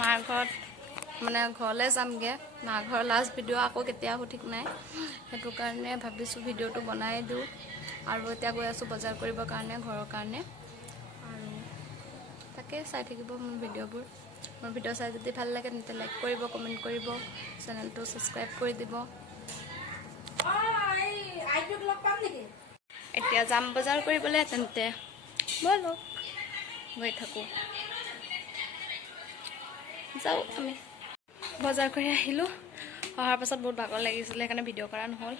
মাৰ ঘৰত মানে ঘৰলৈ যামগৈ। মাৰ ঘৰৰ লাষ্ট ভিডিঅ' আকৌ কেতিয়া আহোঁ ঠিক নাই, সেইটো কাৰণে ভাবিছোঁ ভিডিঅ'টো বনাই দিওঁ। আৰু এতিয়া গৈ আছোঁ বজাৰ কৰিবৰ কাৰণে, ঘৰৰ কাৰণে। আৰু তাকে চাই থাকিব মোৰ ভিডিঅ'বোৰ। মোৰ ভিডিঅ' চাই যদি ভাল লাগে তেন্তে লাইক কৰিব, কমেণ্ট কৰিব, চেনেলটো ছাবস্ক্ৰাইব কৰি দিব। এতিয়া যাম বজাৰ কৰিবলৈ, তেন্তে ব'লক গৈ থাকোঁ। যাওঁ আমি। বজাৰ কৰি আহিলোঁ। অহাৰ পাছত বহুত ভাগৰ লাগিছিলে, সেইকাৰণে ভিডিঅ' কৰা নহ'ল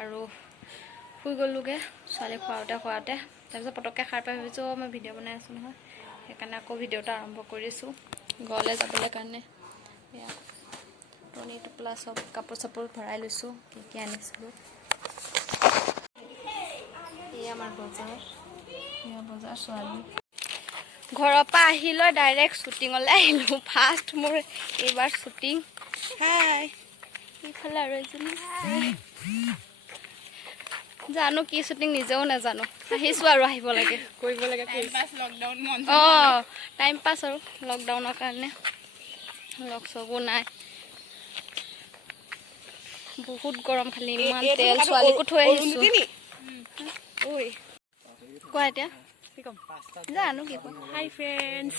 আৰু শুই গ'লোগৈ ছোৱালী খুৱাওঁতে। তাৰপিছত পটককৈ সাৰ পাই ভাবিছোঁ মই ভিডিঅ' বনাই আছোঁ নহয়, সেইকাৰণে আকৌ ভিডিঅ'টো আৰম্ভ কৰিছোঁ ঘৰলৈ যাবলৈ কাৰণে। এয়া টনি টোপোলা চব কাপোৰ চাপোৰ ভৰাই লৈছোঁ, কি আনিছিলোঁ। এয়া আমাৰ বজাৰ, এয়া বজাৰ ছোৱালী। ঘৰৰ পৰা আহি লৈ ডাইৰেক্ট শ্বুটিঙলৈ আহিলোঁ। ফাৰ্ষ্ট মোৰ এইবাৰ শ্বুটিং। হাই, এইফালে আৰু এজনী জানো কি শ্বুটিং নিজেও নাজানো, আহিছোঁ আৰু আহিব লাগে, কৰিব লাগে। অঁ, টাইম পাছ আৰু লকডাউনৰ কাৰণে লগ চগো নাই। বহুত গৰম, খালি ইমান তেল। ছোৱালীকো থৈ আহিছোঁ। কোৱা এতিয়া জানো কি কোৱা। হাই ফ্ৰেণ্ডছ,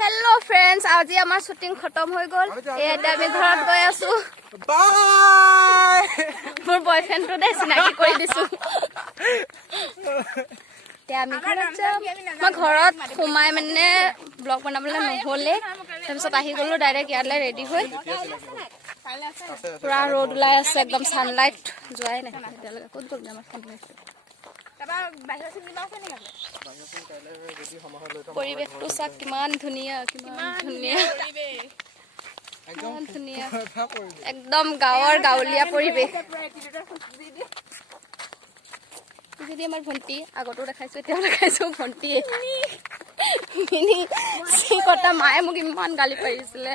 হেল্ল' ফ্ৰেণ্ডছ, আজি আমাৰ শ্বুটিং খতম হৈ গ'ল। এতিয়া আমি ঘৰত গৈ আছোঁ। মোৰ বয়ফ্ৰেণ্ডটো দে চিনাকি কৰি দিছোঁ। এতিয়া আমি ঘৰত যাম। মই ঘৰত সোমাই মানে ব্লগ বনাবলৈ নহ'লে, তাৰপিছত আহি গ'লোঁ ডাইৰেক্ট ইয়ালৈ ৰেডি হৈ। পুৰা ৰ'দ ওলাই আছে, একদম ছানলাইট যোৱাই নাই এতিয়ালৈকে। ক'ত গ'ল আমাৰ ছানলাইট? পৰিৱেশটো চাওক কিমান ধুনীয়া, কিমান ধুনীয়া, একদম গাঁৱৰ গাঁৱলীয়া পৰিৱেশ। যদি আমাৰ ভণ্টি, আগতো দেখাইছোঁ এতিয়াও দেখাইছোঁ, ভণ্টিয়ে মিনি চি কটা। মায়ে মোক ইমান গালি পাৰিছিলে।